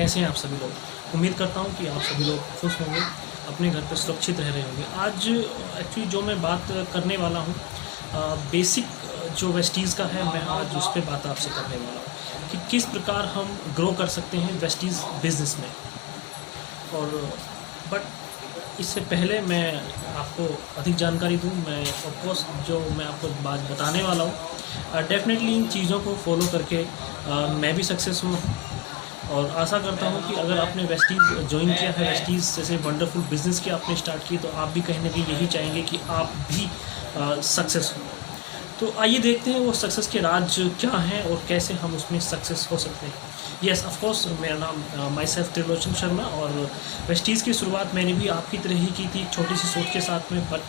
कैसे हैं आप सभी लोग? उम्मीद करता हूँ कि आप सभी लोग खुश होंगे, अपने घर पे सुरक्षित रह रहे होंगे। आज एक्चुअली जो मैं बात करने वाला हूँ बेसिक जो वेस्टीज़ का है, मैं आज उस पे बात आपसे करने वाला हूँ कि किस प्रकार हम ग्रो कर सकते हैं वेस्टीज़ बिज़नेस में। और बट इससे पहले मैं आपको अधिक जानकारी दूँ, मैं ऑफकोर्स जो मैं आपको बात बताने वाला हूँ डेफ़िनेटली इन चीज़ों को फॉलो करके मैं भी सक्सेस हुआ हूँ। और आशा करता हूँ कि अगर आपने वेस्टीज़ ज्वाइन किया है, वेस्टीज़ जैसे वंडरफुल बिज़नेस की आपने स्टार्ट की, तो आप भी कहीं ना कहीं यही चाहेंगे कि आप भी सक्सेस हो। तो आइए देखते हैं वो सक्सेस के राज क्या हैं और कैसे हम उसमें सक्सेस हो सकते हैं। येस, ऑफ कोर्स, मेरा नाम माई सेल्फ त्रिलोचन शर्मा, और वेस्टीज़ की शुरुआत मैंने भी आपकी तरह ही की थी, छोटी सी सोच के साथ में। बट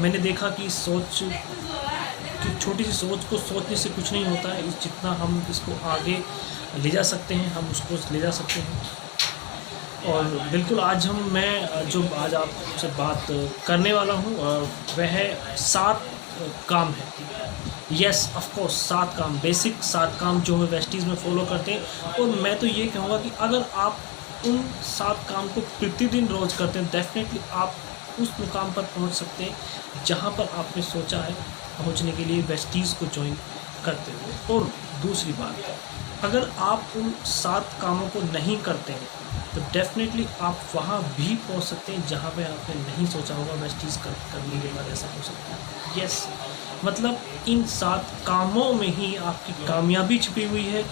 मैंने देखा कि छोटी सी सोच को सोचने से कुछ नहीं होता है, जितना हम इसको आगे ले जा सकते हैं हम उसको ले जा सकते हैं। और बिल्कुल आज जो आज आपसे बात करने वाला हूँ वह है 7 काम है। येस, ऑफ कोर्स 7 काम, बेसिक 7 काम जो है वेस्टीज़ में फॉलो करते हैं। और मैं तो ये कहूँगा कि अगर आप उन 7 काम को प्रतिदिन रोज़ करते हैं, डेफिनेटली आप उस मुकाम पर पहुँच सकते हैं जहाँ पर आपने सोचा है पहुँचने के लिए वेस्टीज़ को ज्वाइन करते हुए। और दूसरी बात, अगर आप उन 7 कामों को नहीं करते हैं तो डेफिनेटली आप वहाँ भी पहुँच सकते हैं जहाँ पे आपने नहीं सोचा होगा वेस्टीज़ करने के बाद ऐसा हो सकता है। यस, मतलब इन 7 कामों में ही आपकी कामयाबी छिपी हुई है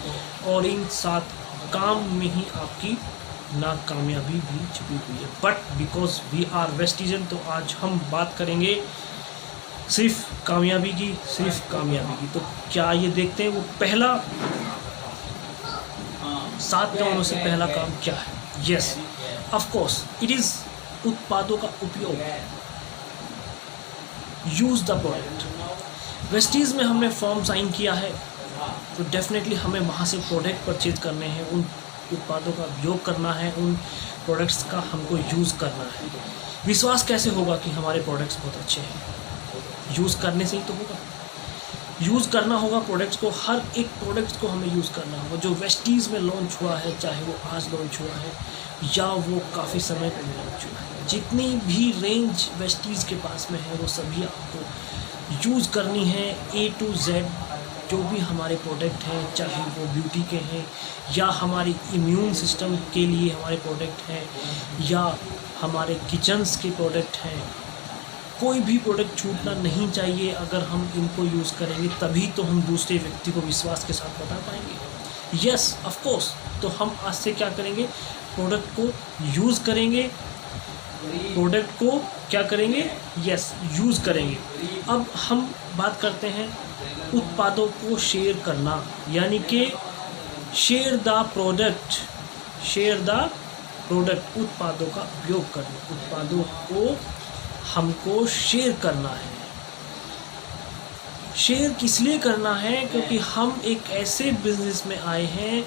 और इन 7 काम में ही आपकी नाकामयाबी भी छिपी हुई है। बट बिकॉज वी आर वेस्टीजन, तो आज हम बात करेंगे सिर्फ कामयाबी की, सिर्फ कामयाबी की। तो क्या ये देखते हैं वो पहला 7 कामों से पहला काम क्या है? Yes, of course it is उत्पादों का उपयोग। Use the product. वेस्टीज़ में हमने फॉर्म साइन किया है तो डेफिनेटली हमें वहाँ से प्रोडक्ट परचेज करने हैं, उन उत्पादों का उपयोग करना है, उन प्रोडक्ट्स का हमको यूज़ करना है। विश्वास कैसे होगा कि हमारे प्रोडक्ट्स बहुत अच्छे हैं? यूज़ करने से ही तो होगा। यूज़ करना होगा प्रोडक्ट्स को, हर एक प्रोडक्ट्स को हमें यूज़ करना होगा। जो वेस्टीज़ में लॉन्च हुआ है, चाहे वो आज लॉन्च हुआ है या वो काफ़ी समय पहले लॉन्च हुआ है, जितनी भी रेंज वेस्टीज़ के पास में है वो सभी आपको यूज़ करनी है। A to Z जो भी हमारे प्रोडक्ट हैं, चाहे वो ब्यूटी के हैं या हमारे इम्यून सिस्टम के लिए हमारे प्रोडक्ट हैं या हमारे किचन्स के प्रोडक्ट हैं, कोई भी प्रोडक्ट छूटना नहीं चाहिए। अगर हम इनको यूज़ करेंगे तभी तो हम दूसरे व्यक्ति को विश्वास के साथ बता पाएंगे। यस, ऑफ कोर्स, तो हम आज से क्या करेंगे? प्रोडक्ट को यूज़ करेंगे, प्रोडक्ट को क्या करेंगे? यस, यूज़ करेंगे। अब हम बात करते हैं उत्पादों को शेयर करना, यानी कि share the product, share the product, उत्पादों का उपयोग करना। उत्पादों को हमको शेयर करना है। शेयर किस लिए करना है? क्योंकि हम एक ऐसे बिज़नेस में आए हैं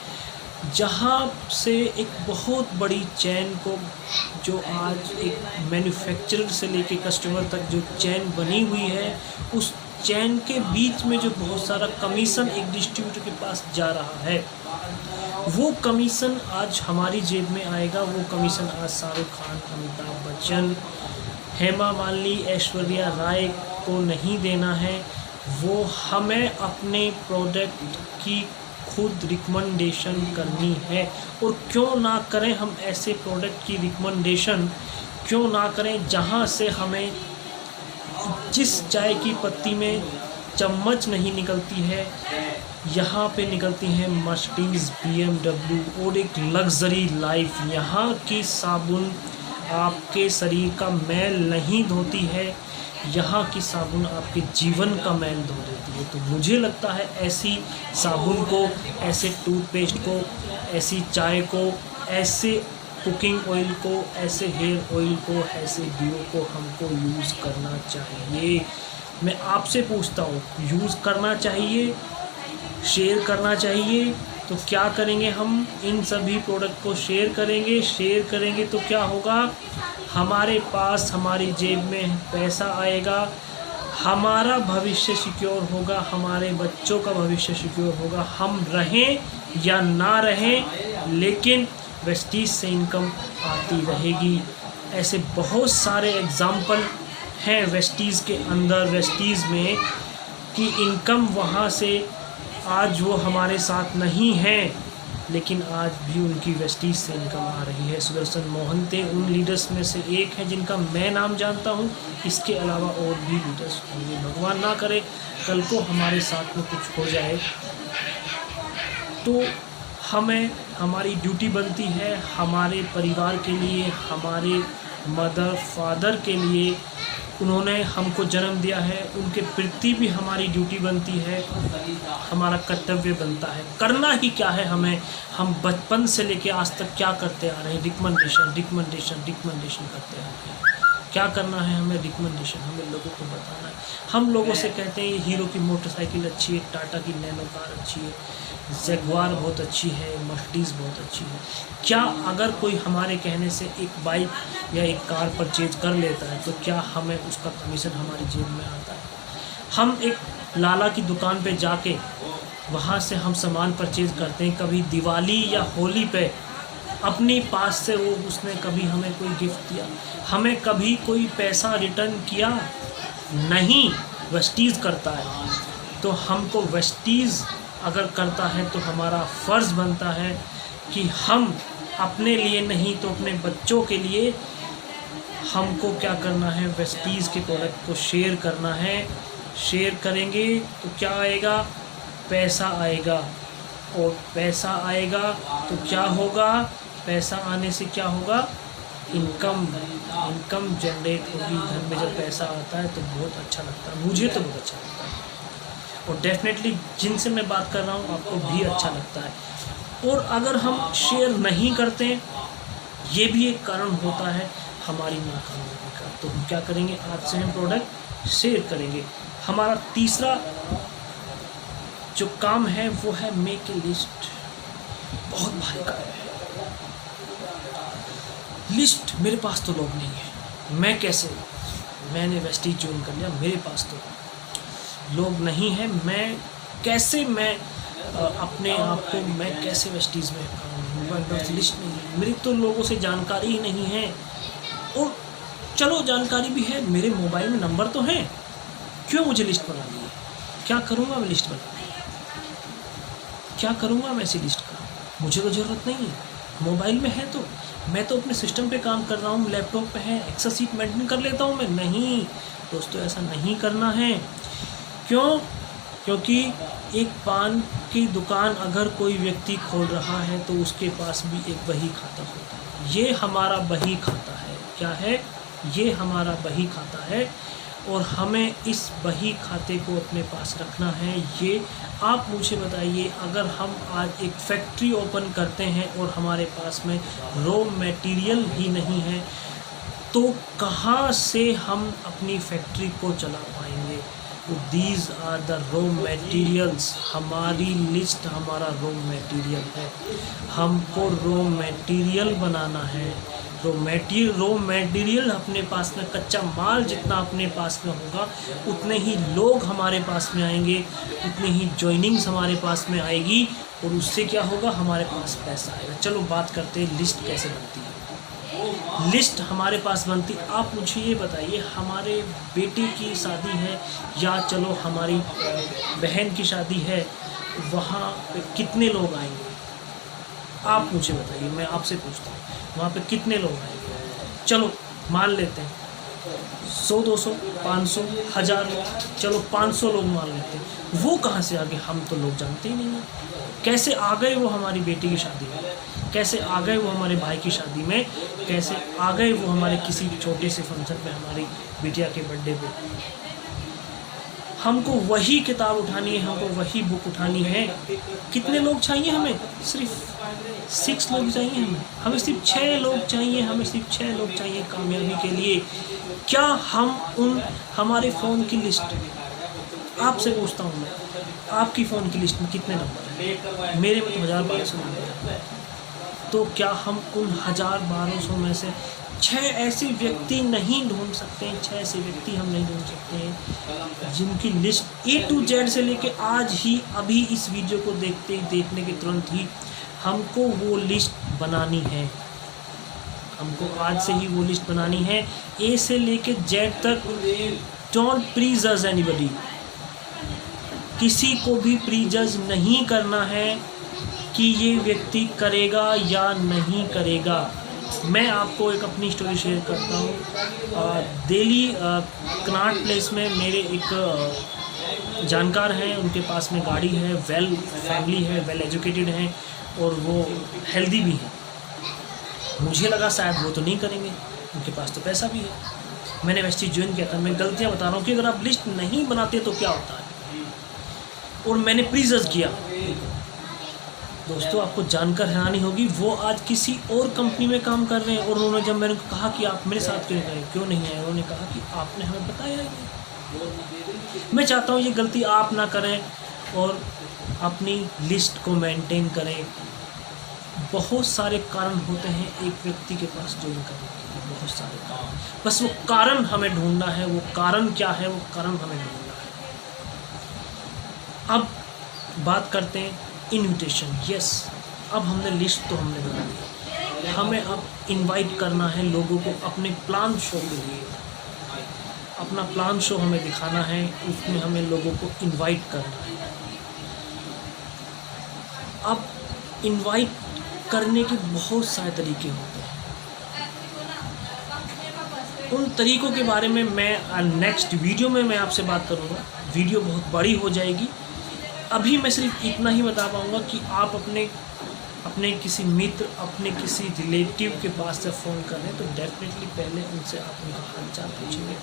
जहाँ से एक बहुत बड़ी चैन को, जो आज एक मैन्युफैक्चरर से लेके कस्टमर तक जो चैन बनी हुई है, उस चैन के बीच में जो बहुत सारा कमीशन एक डिस्ट्रीब्यूटर के पास जा रहा है, वो कमीशन आज हमारी जेब में आएगा। वो कमीशन आज शाहरुख खान, अमिताभ बच्चन, हेमा मालिनी, ऐश्वर्या राय को नहीं देना है। वो हमें अपने प्रोडक्ट की खुद रिकमेंडेशन करनी है। और क्यों ना करें हम ऐसे प्रोडक्ट की रिकमेंडेशन, क्यों ना करें जहां से हमें जिस चाय की पत्ती में चम्मच नहीं निकलती है, यहाँ पे निकलती है मर्सिडीज़, BMW और एक लग्जरी लाइफ। यहाँ की साबुन आपके शरीर का मैल नहीं धोती है, यहाँ की साबुन आपके जीवन का मैल धो देती है। तो मुझे लगता है ऐसी साबुन को, ऐसे टूथपेस्ट को, ऐसी चाय को, ऐसे कुकिंग ऑयल को, ऐसे हेयर ऑयल को, ऐसे डिओ को हमको यूज़ करना चाहिए। मैं आपसे पूछता हूँ, यूज़ करना चाहिए, शेयर करना चाहिए? तो क्या करेंगे हम? इन सभी प्रोडक्ट को शेयर करेंगे। शेयर करेंगे तो क्या होगा? हमारे पास, हमारी जेब में पैसा आएगा, हमारा भविष्य सिक्योर होगा, हमारे बच्चों का भविष्य सिक्योर होगा। हम रहें या ना रहें, लेकिन वेस्टीज़ से इनकम आती रहेगी। ऐसे बहुत सारे एग्ज़ाम्पल हैं वेस्टीज़ के अंदर, वेस्टीज़ में, कि इनकम वहाँ से आज वो हमारे साथ नहीं हैं, लेकिन आज भी उनकी वेस्टीज़ से इनकम आ रही है। सुदर्शन मोहंते उन लीडर्स में से एक हैं जिनका मैं नाम जानता हूँ। इसके अलावा और भी लीडर्स होंगे। भगवान ना करे कल को हमारे साथ में कुछ हो जाए, तो हमें हमारी ड्यूटी बनती है हमारे परिवार के लिए, हमारे मदर फादर के लिए। उन्होंने हमको जन्म दिया है, उनके प्रति भी हमारी ड्यूटी बनती है, हमारा कर्तव्य बनता है। करना ही क्या है हमें, हम बचपन से लेके आज तक क्या करते आ रहे हैं, रिकमेंडेशन रिकमेंडेशन रिकमेंडेशन करते आ रहे हैं। क्या करना है हमें, रिकमेंडेशन, हमें लोगों को बताना है। हम लोगों से कहते हैं ये हीरो की मोटरसाइकिल अच्छी है, टाटा की नैनो कार अच्छी है, जगुआर बहुत अच्छी है, मर्सिडीज़ बहुत अच्छी है। क्या अगर कोई हमारे कहने से एक बाइक या एक कार परचेज कर लेता है तो क्या हमें उसका कमीशन हमारी जेब में आता है? हम एक लाला की दुकान पे जाके वहाँ से हम सामान परचेज करते हैं। कभी दिवाली या होली पे अपनी पास से वो उसने कभी हमें कोई गिफ्ट दिया, हमें कभी कोई पैसा रिटर्न किया नहीं, वेस्टीज़ करता है। तो हमको वेस्टीज़ अगर करता है तो हमारा फ़र्ज़ बनता है कि हम अपने लिए नहीं तो अपने बच्चों के लिए हमको क्या करना है, वेस्टीज़ के प्रोडक्ट को शेयर करना है। शेयर करेंगे तो क्या आएगा, पैसा आएगा, और पैसा आएगा तो क्या होगा, पैसा आने से क्या होगा, इनकम जनरेट होगी। घर में जब पैसा आता है तो बहुत अच्छा लगता है, मुझे तो बहुत अच्छा लगता है, और डेफिनेटली जिनसे मैं बात कर रहा हूँ आपको भी अच्छा लगता है। और अगर हम शेयर नहीं करते, ये भी एक कारण होता है हमारी नाकामयाबी का। तो हम क्या करेंगे, आज से हम प्रोडक्ट शेयर करेंगे। हमारा तीसरा जो काम है वो है मेक ए लिस्ट। बहुत भारी काम है। लिस्ट मेरे पास तो लोग नहीं है, मैं कैसे, मैंने वेस्टीज ज्वाइन कर लिया, मेरे पास तो लोग नहीं हैं, मैं कैसे, मैं अपने आप को मैं कैसे वेस्टीज़ में लिस्ट नहीं है मेरी, तो लोगों से जानकारी ही नहीं है। और चलो जानकारी भी है, मेरे मोबाइल में नंबर तो हैं, क्यों मुझे लिस्ट बनानी है? क्या करूँगा मैं लिस्ट बना, क्या करूँगा मैं ऐसी लिस्ट का? मुझे तो ज़रूरत नहीं है, मोबाइल में है तो मैं तो अपने सिस्टम पे काम कर रहा हूँ, लैपटॉप पे है, एक्सेल शीट मेंटेन कर लेता हूँ मैं। नहीं दोस्तों, ऐसा नहीं करना है। क्यों? क्योंकि एक पान की दुकान अगर कोई व्यक्ति खोल रहा है तो उसके पास भी एक बही खाता होता है। ये हमारा बही खाता है। क्या है? ये हमारा बही खाता है, और हमें इस बही खाते को अपने पास रखना है। ये आप मुझे बताइए, अगर हम आज एक फैक्ट्री ओपन करते हैं और हमारे पास में रॉ मटेरियल ही नहीं है, तो कहाँ से हम अपनी फैक्ट्री को चला पाएंगे? तो these are the raw materials. हमारी लिस्ट हमारा रॉ मटेरियल है, हमको रॉ मटेरियल बनाना है। रॉ मटेरियल अपने पास में, कच्चा माल जितना अपने पास में होगा उतने ही लोग हमारे पास में आएंगे, उतनी ही जॉइनिंग्स हमारे पास में आएगी, और उससे क्या होगा, हमारे पास पैसा आएगा। चलो बात करते हैं लिस्ट कैसे बनती है। लिस्ट हमारे पास बनती, आप मुझे ये बताइए, हमारे बेटे की शादी है या चलो हमारी बहन की शादी है, वहाँ पे कितने लोग आएंगे? आप मुझे बताइए, मैं आपसे पूछता हूँ, वहाँ पे कितने लोग आएंगे? चलो मान लेते हैं 100, 200, 500, 1000, चलो 500 लोग मान लेते हैं। वो कहाँ से आ गए? हम तो लोग जानते ही नहीं हैं। कैसे आ गए वो हमारी बेटी की शादी में? कैसे आ गए वो हमारे भाई की शादी में? कैसे आ गए वो हमारे किसी छोटे से फंक्शन में, हमारी बिटिया के बर्थडे पे? हमको वही किताब उठानी है, हमको वही बुक उठानी है। कितने लोग चाहिए हमें? सिर्फ 6 लोग चाहिए हमें सिर्फ 6 लोग चाहिए, हमें सिर्फ 6 लोग चाहिए कामयाबी के लिए। क्या हम उन, हमारे फ़ोन की लिस्ट, आपसे पूछता हूँ मैं, आपकी फ़ोन की लिस्ट में कितने नंबर हैं? मेरे में तो 1000-1200 नंबर है। तो क्या हम उन 1000-1200 में से 6 ऐसे व्यक्ति नहीं ढूंढ सकते हैं? 6 ऐसे व्यक्ति हम नहीं ढूंढ सकते हैं जिनकी लिस्ट A to Z से लेके आज ही अभी इस वीडियो को देखने के तुरंत ही हमको वो लिस्ट बनानी है, हमको आज से ही वो लिस्ट बनानी है, ए से लेके जेड तक। डोंट प्रीजज एनीबडी, किसी को भी प्रीजज नहीं करना है कि ये व्यक्ति करेगा या नहीं करेगा। मैं आपको एक अपनी स्टोरी शेयर करता हूँ। दिल्ली कनॉट प्लेस में मेरे एक जानकार हैं, उनके पास में गाड़ी है, वेल फैमिली है, वेल एजुकेटेड हैं और वो हेल्दी भी हैं। मुझे लगा शायद वो तो नहीं करेंगे, उनके पास तो पैसा भी है। मैंने वेस्टीज ज्वाइन किया था। मैं गलतियाँ बता रहा हूँ कि अगर आप लिस्ट नहीं बनाते तो क्या होता है, और मैंने प्रीजज किया। दोस्तों, आपको जानकर हैरानी होगी, वो आज किसी और कंपनी में काम कर रहे हैं। और उन्होंने जब मैंने कहा कि आप मेरे साथ क्यों नहीं आए, उन्होंने कहा कि आपने हमें बताया ही नहीं। मैं चाहता हूँ ये गलती आप ना करें और अपनी लिस्ट को मेंटेन करें। बहुत सारे कारण होते हैं एक व्यक्ति के पास ज्वाइन करने के लिए, बहुत सारे कारण। बस वो कारण हमें ढूंढना है, वो कारण क्या है, वो कारण हमें ढूंढना है। अब बात करते हैं इनविटेशन। यस, अब हमने लिस्ट तो हमने बना ली, हमें अब इनवाइट करना है लोगों को अपने प्लान शो के लिए। अपना प्लान शो हमें दिखाना है, उसमें हमें लोगों को इनवाइट करना है। अब इनवाइट करने के बहुत सारे तरीके होते हैं। उन तरीक़ों के बारे में मैं नेक्स्ट वीडियो में मैं आपसे बात करूँगा। वीडियो बहुत बड़ी हो जाएगी। अभी मैं सिर्फ इतना ही बता पाऊँगा कि आप अपने किसी मित्र, अपने किसी रिलेटिव के पास से फ़ोन करें तो डेफिनेटली पहले उनसे आप उनका हालचाल पूछेंगे।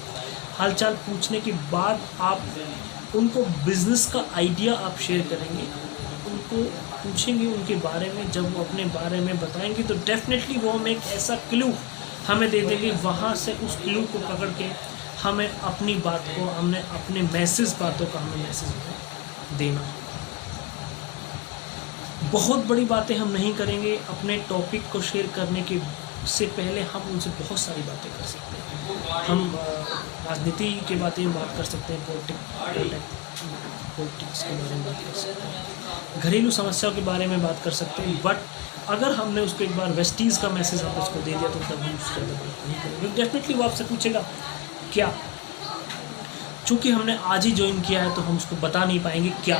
हालचाल पूछने के बाद आप उनको बिज़नेस का आइडिया आप शेयर करेंगे, उनको पूछेंगे उनके बारे में। जब वो अपने बारे में बताएंगे तो डेफिनेटली वो हमें एक ऐसा क्लू हमें दे देंगे, वहाँ से उस क्लू को पकड़ के हमें अपनी बात को, हमने अपने बातों का हमें मैसेज देना। बहुत बड़ी बातें हम नहीं करेंगे। अपने टॉपिक को शेयर करने के से पहले हम उनसे बहुत सारी बातें कर सकते हैं। हम राजनीति के बारे में बात कर सकते हैं, पॉलिटिक्स के बारे में बात कर सकते हैं, घरेलू समस्याओं के बारे में बात कर सकते हैं। बट अगर हमने उसको एक बार वेस्टीज़ का मैसेज हम उसको दे दिया तो तब हम उसके अंदर बात नहीं करेंगे। डेफिनेटली वो आपसे पूछेगा क्या, चूँकि हमने आज ही ज्वाइन किया है तो हम उसको बता नहीं पाएंगे क्या।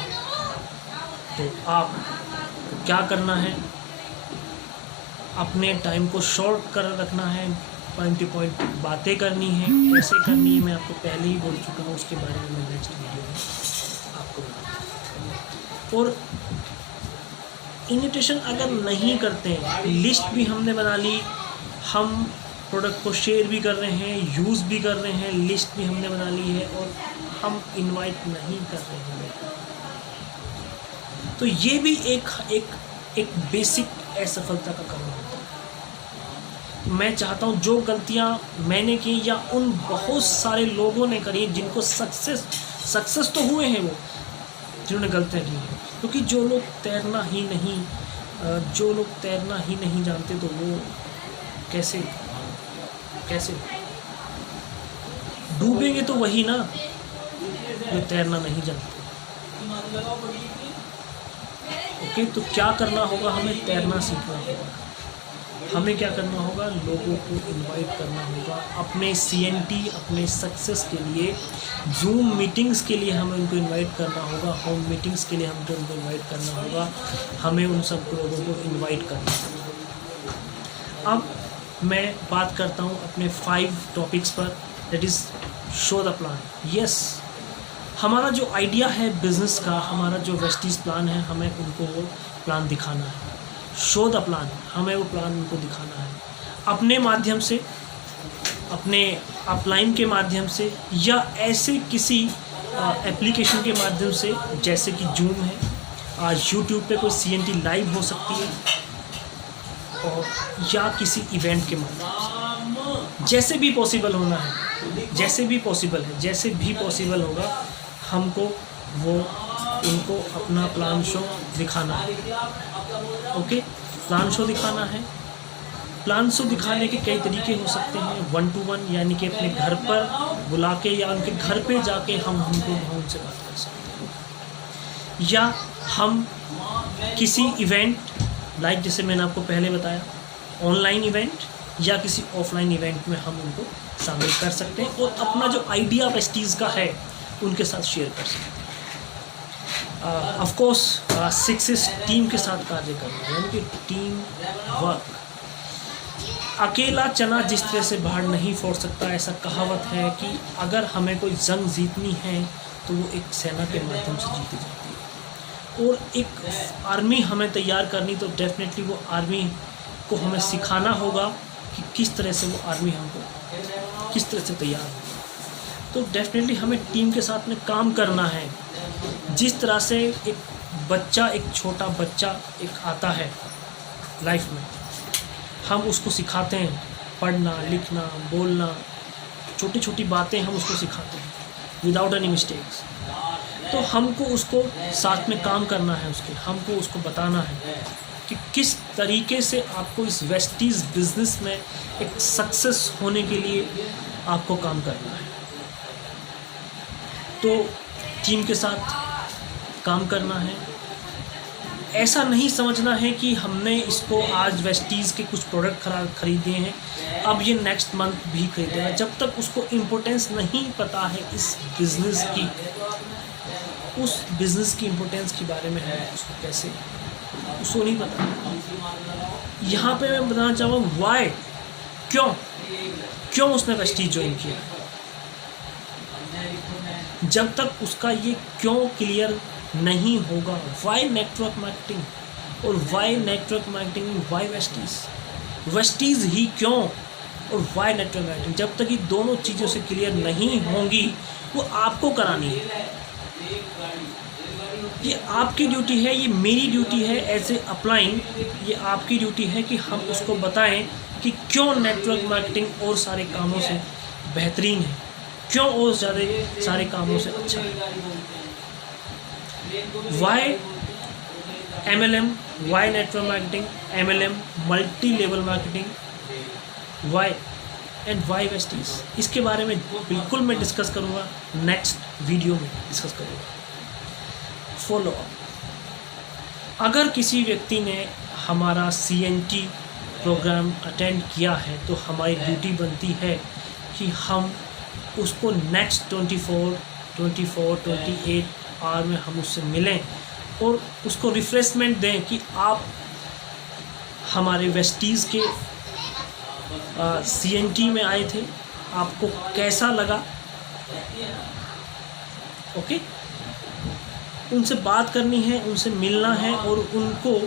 तो आप क्या करना है, अपने टाइम को शॉर्ट कर रखना है, पॉइंट टू पॉइंट बातें करनी है। कैसे करनी है मैं आपको पहले ही बोल चुका हूँ, उसके बारे में मैं नेक्स्ट वीडियो में आपको बताऊँगा। और इन्विटेशन अगर नहीं करते हैं, लिस्ट भी हमने बना ली, हम प्रोडक्ट को शेयर भी कर रहे हैं, यूज़ भी कर रहे हैं, लिस्ट भी हमने बना ली है और हम इनवाइट नहीं कर रहे हैं, तो ये भी एक बेसिक असफलता का कारण होता है। मैं चाहता हूँ जो गलतियाँ मैंने की या उन बहुत सारे लोगों ने करी जिनको सक्सेस तो हुए हैं, वो जिन्होंने गलतियाँ की हैं, क्योंकि जो लोग तैरना ही नहीं जानते तो वो कैसे डूबेंगे, तो वही ना जो तैरना नहीं जानते। ओके, तो क्या करना होगा, हमें तैरना सीखना होगा। हमें क्या करना होगा, लोगों को इनवाइट करना होगा अपने CNT, अपने सक्सेस के लिए। जूम मीटिंग्स के लिए हमें उनको इनवाइट करना होगा, होम मीटिंग्स के लिए हमको उनको इनवाइट करना होगा, हमें उन सब लोगों को इनवाइट करना होगा। अब मैं बात करता हूँ अपने 5 टॉपिक्स पर, that is show the plan. Yes, हमारा जो आइडिया है बिज़नेस का, हमारा जो वेस्टीज़ प्लान है, हमें उनको वो प्लान दिखाना है। शो द प्लान, हमें वो प्लान उनको दिखाना है अपने माध्यम से, अपने अपलाइन के माध्यम से, या ऐसे किसी एप्लीकेशन के माध्यम से जैसे कि जूम है। आज यूट्यूब पे कोई CNT लाइव हो सकती है, और या किसी इवेंट के माध्यम से, जैसे भी पॉसिबल होना है, जैसे भी पॉसिबल होगा, हमको वो उनको अपना प्लान शो दिखाना है। ओके, प्लान शो दिखाना है। प्लान शो दिखाने के कई तरीके हो सकते हैं। 1 to 1, यानी कि अपने घर पर बुला के या उनके घर पे जाके हम उनसे बात कर सकते हैं, या हम किसी इवेंट लाइक जैसे मैंने आपको पहले बताया, ऑनलाइन इवेंट या किसी ऑफलाइन इवेंट में हम उनको शामिल कर सकते हैं और अपना जो आइडिया वेस्टीज़ का है उनके साथ शेयर कर सकते हैं। ऑफ कोर्स सक्सेस टीम के साथ कार्य करना, यानी कि टीम वर्क। अकेला चना जिस तरह से बाहर नहीं फोड़ सकता, ऐसा कहावत है कि अगर हमें कोई जंग जीतनी है तो वो एक सेना के माध्यम से जीती जाती है। और एक आर्मी हमें तैयार करनी तो डेफिनेटली वो आर्मी को हमें सिखाना होगा कि किस तरह से वो आर्मी हमको किस तरह से तैयार हो। तो डेफिनेटली हमें टीम के साथ में काम करना है। जिस तरह से एक बच्चा, एक छोटा बच्चा एक आता है लाइफ में, हम उसको सिखाते हैं पढ़ना, लिखना, बोलना, छोटी छोटी बातें हम उसको सिखाते हैं विदाउट एनी मिस्टेक्स। तो हमको उसको साथ में काम करना है, हमको उसको बताना है कि किस तरीके से आपको इस वेस्टीज़ बिज़नेस में एक सक्सेस होने के लिए आपको काम करना है। तो टीम के साथ काम करना है। ऐसा नहीं समझना है कि हमने इसको आज वेस्टीज़ के कुछ प्रोडक्ट खरीदे हैं, अब ये नेक्स्ट मंथ भी खरीदेगा। जब तक उसको इम्पोर्टेंस नहीं पता है इस बिज़नेस की, उस बिज़नेस की इम्पोर्टेंस के बारे में है उसको कैसे, उसको नहीं पता। यहाँ पे मैं बताना चाहूँगा वाई, क्यों उसने वेस्टीज ज्वाइन किया। जब तक उसका ये क्यों क्लियर नहीं होगा, वाई नेटवर्क मार्केटिंग और why network marketing, why Vestige ही क्यों और वाई नेटवर्क मार्केटिंग, जब तक ये दोनों चीज़ों से क्लियर नहीं होंगी वो आपको करानी है। ये आपकी ड्यूटी है, ये मेरी ड्यूटी है एज ए अपलाइन, ये आपकी ड्यूटी है कि हम उसको बताएं कि क्यों नेटवर्क मार्केटिंग और सारे कामों से बेहतरीन है, क्यों और ज़्यादा सारे कामों से अच्छा है। Why MLM, why network marketing, MLM multi level marketing, why and why Vestige, इसके बारे में बिल्कुल मैं डिस्कस करूँगा, नेक्स्ट वीडियो में डिस्कस करूँगा। Follow up. अगर किसी व्यक्ति ने हमारा CNT प्रोग्राम अटेंड किया है तो हमारी ड्यूटी बनती है कि हम उसको नेक्स्ट 24-28 आवर में हम उससे मिलें और उसको रिफ्रेशमेंट दें कि आप हमारे वेस्टीज़ के CNT में आए थे, आपको कैसा लगा। ओके, उनसे बात करनी है, उनसे मिलना है और उनको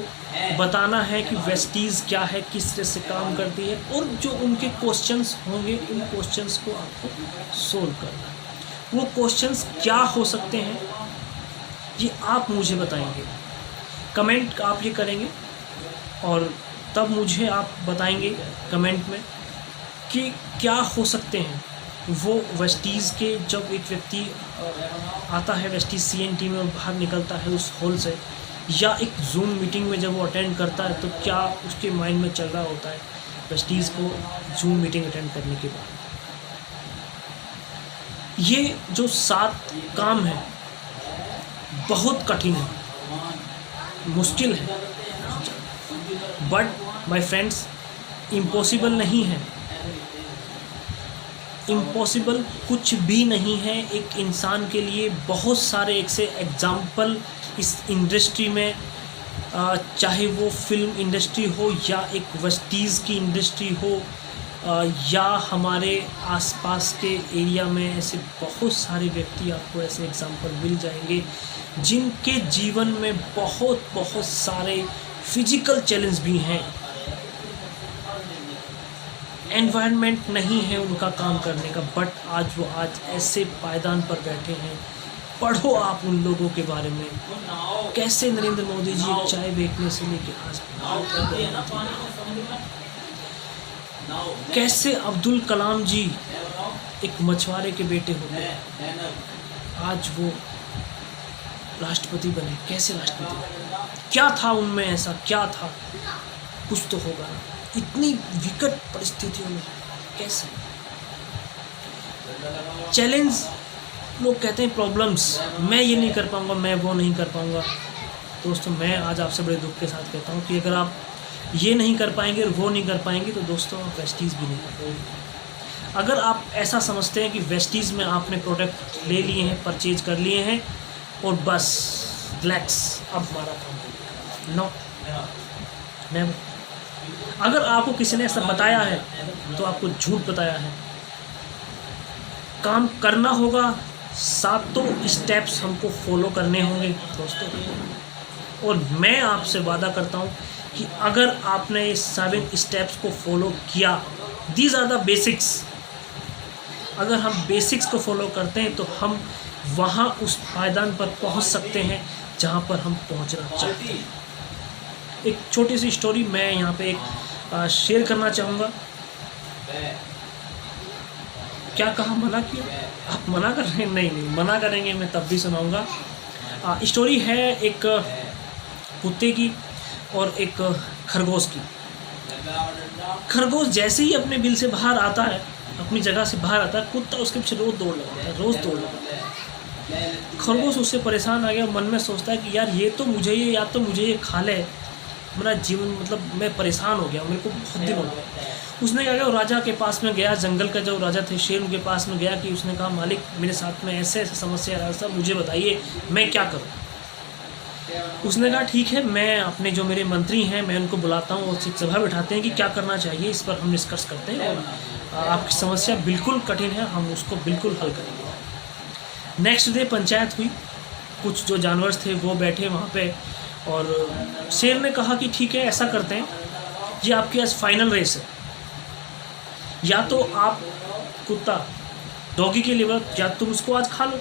बताना है कि वेस्टीज़ क्या है, किस तरह से काम करती है, और जो उनके क्वेश्चंस होंगे उन क्वेश्चंस को आपको सोल्व करना है। वो क्वेश्चंस क्या हो सकते हैं ये आप मुझे बताएंगे, कमेंट आप ये करेंगे और तब मुझे आप बताएंगे कमेंट में कि क्या हो सकते हैं वो वेस्टीज़ के। जब एक व्यक्ति आता है वेस्टीज़ CNT में और बाहर निकलता है उस हॉल से, या एक जूम मीटिंग में जब वो अटेंड करता है, तो क्या उसके माइंड में चल रहा होता है वेस्टीज़ को जूम मीटिंग अटेंड करने के बाद। ये जो 7 काम है बहुत कठिन है, मुश्किल है, बट माय फ्रेंड्स इम्पॉसिबल नहीं है। इम्पॉसिबल कुछ भी नहीं है। एक इंसान के लिए बहुत सारे एक से एग्ज़ाम्पल इस इंडस्ट्री में, चाहे वो फिल्म इंडस्ट्री हो या एक वेस्टीज़ की इंडस्ट्री हो, या हमारे आसपास के एरिया में ऐसे बहुत सारे व्यक्ति आपको ऐसे एग्ज़ाम्पल मिल जाएंगे जिनके जीवन में बहुत सारे फिजिकल चैलेंज भी हैं। एनवायरनमेंट नहीं है उनका काम करने का, बट आज वो ऐसे पायदान पर बैठे हैं। पढ़ो आप उन लोगों के बारे में, कैसे नरेंद्र मोदी जी एक चाय बेचने से लेके आज, कैसे अब्दुल कलाम जी एक मछुआरे के बेटे होते हैं, आज वो राष्ट्रपति बने। कैसे राष्ट्रपति बने, क्या था उनमें ऐसा, क्या था, कुछ तो होगा ना। इतनी विकट परिस्थितियों में कैसे चैलेंज, लोग कहते हैं प्रॉब्लम्स, मैं ये नहीं कर पाऊँगा, मैं वो नहीं कर पाऊँगा, दोस्तों मैं आज आपसे बड़े दुख के साथ कहता हूँ कि अगर आप ये नहीं कर पाएंगे और वो नहीं कर पाएंगे तो दोस्तों आप वेस्टीज़ भी नहीं कर पाएंगे। अगर आप ऐसा समझते हैं कि वेस्टीज़ में आपने प्रोडक्ट ले लिए हैं, परचेज कर लिए हैं और बस रिलैक्स अब हमारा काम नो नेवर। अगर आपको किसी ने ऐसा बताया है तो आपको झूठ बताया है। काम करना होगा, सातों स्टेप्स हमको फॉलो करने होंगे दोस्तों। और मैं आपसे वादा करता हूँ कि अगर आपने ये 7 स्टेप्स को फॉलो किया, दीज आर द बेसिक्स, अगर हम बेसिक्स को फॉलो करते हैं तो हम वहाँ उस पायदान पर पहुँच सकते हैं जहाँ पर हम पहुँचना चाहते हैं। एक छोटी सी स्टोरी मैं यहाँ पे एक शेयर करना चाहूँगा। क्या कहा, मना किया? आप मना कर रहे हैं? नहीं मना करेंगे, मैं तब भी सुनाऊँगा। स्टोरी है एक कुत्ते की और एक खरगोश की। खरगोश जैसे ही अपने बिल से बाहर आता है, अपनी जगह से बाहर आता है, कुत्ता उसके पीछे रोज़ दौड़ लगाता है, रोज़ दौड़ लगाता है। खरगोश उससे परेशान आ गया, मन में सोचता है कि यार ये तो मुझे ये, या तो मुझे ये खा ले, मेरा जीवन मतलब मैं परेशान हो गया, मेरे को बहुत दिन हो गया। उसने क्या किया, राजा के पास में गया, जंगल का जो राजा थे शेर, उनके पास में गया कि उसने कहा मालिक मेरे साथ में ऐसे ऐसे समस्या है राजा, मुझे बताइए मैं क्या करूँ। उसने कहा ठीक है, मैं अपने जो मेरे मंत्री हैं मैं उनको बुलाता हूँ और एक सभा बिठाते हैं कि क्या करना चाहिए, इस पर हम डिस्कस करते हैं और आपकी समस्या बिल्कुल कठिन है, हम उसको बिल्कुल हल करेंगे। नेक्स्ट डे पंचायत हुई, कुछ जो जानवर थे वो बैठे वहाँ पे और शेर ने कहा कि ठीक है ऐसा करते हैं, ये आपकी आज फाइनल रेस है, या तो आप कुत्ता डॉगी के लिए या तुम उसको आज खा लो,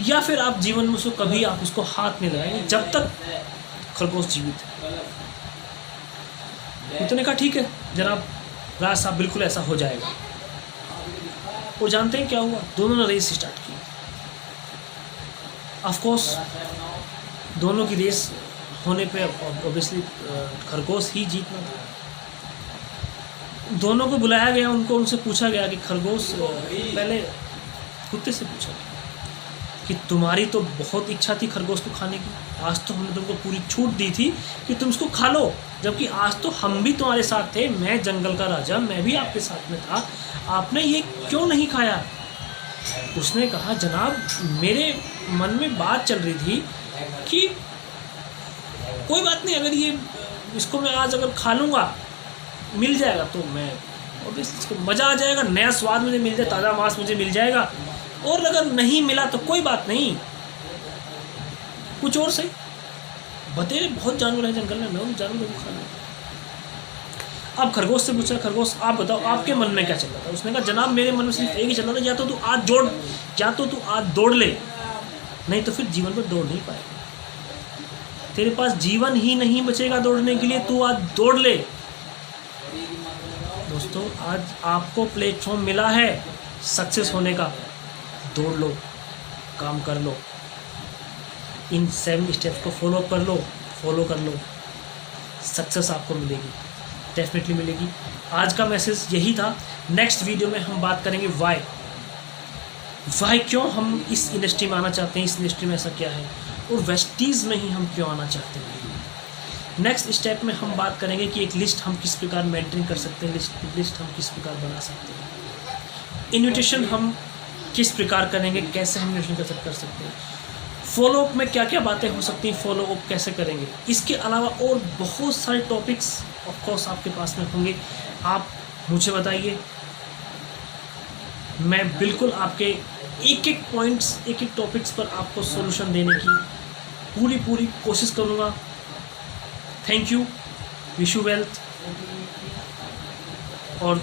या फिर आप जीवन में उसको कभी आप उसको हाथ नहीं लगाएंगे जब तक खरगोश जीवित है। कुत्ते ने कहा ठीक है जनाब राज साहब, बिल्कुल ऐसा हो जाएगा। और जानते हैं क्या हुआ, दोनों ने रेस स्टार्ट की। ऑफ कोर्स दोनों की रेस होने पे ऑब्वियसली खरगोश ही जीतना था। दोनों को बुलाया गया, उनसे पूछा गया कि खरगोश, पहले कुत्ते से पूछा कि तुम्हारी तो बहुत इच्छा थी खरगोश को खाने की, आज तो हमने तुमको पूरी छूट दी थी कि तुम इसको खा लो, जबकि आज तो हम भी तुम्हारे साथ थे, मैं जंगल का राजा, मैं भी आपके साथ में था, आपने ये क्यों नहीं खाया। उसने कहा जनाब मेरे मन में बात चल रही थी कि कोई बात नहीं, अगर ये इसको मैं आज अगर खा लूँगा, मिल जाएगा तो मैं और इसको मज़ा आ जाएगा, नया स्वाद मुझे मिल जाए, ताज़ा मांस मुझे मिल जाएगा, और अगर नहीं मिला तो कोई बात नहीं, कुछ और सही, बतेरे बहुत जानवर हैं जंगल में, मैं उन जानवरों को खा लूँगा। अब खरगोश से पूछा, खरगोश आप बताओ आपके मन में क्या चल रहा था। उसने कहा जनाब मेरे मन में सिर्फ एक ही चल रहा था, या तो तू आज दौड़ ले, नहीं तो फिर जीवन पर दौड़ नहीं पाएगा, तेरे पास जीवन ही नहीं बचेगा दौड़ने के लिए, तू आज दौड़ ले। दोस्तों आज आपको प्लेटफॉर्म मिला है सक्सेस होने का, दौड़ लो, काम कर लो, इन 7 स्टेप्स को फॉलो कर लो, सक्सेस आपको मिलेगी, डेफिनेटली मिलेगी। आज का मैसेज यही था। नेक्स्ट वीडियो में हम बात करेंगे वाई क्यों हम इस इंडस्ट्री में आना चाहते हैं, इस इंडस्ट्री में ऐसा क्या है, और वेस्टीज़ में ही हम क्यों आना चाहते हैं। नेक्स्ट स्टेप में हम बात करेंगे कि एक लिस्ट हम किस प्रकार मेंटेन कर सकते हैं, लिस्ट हम किस प्रकार बना सकते हैं, इन्विटेशन हम किस प्रकार करेंगे, कैसे हम इन्विटेशन कर सकते हैं, फॉलोअप में क्या क्या बातें हो सकती हैं, फॉलोअप कैसे करेंगे। इसके अलावा और बहुत सारे टॉपिक्स ऑफ कोर्स आपके पास में होंगे, आप मुझे बताइए, मैं बिल्कुल आपके एक पॉइंट्स, एक टॉपिक्स पर आपको सॉल्यूशन देने की पूरी कोशिश करूँगा। Thank you, wish you wealth, और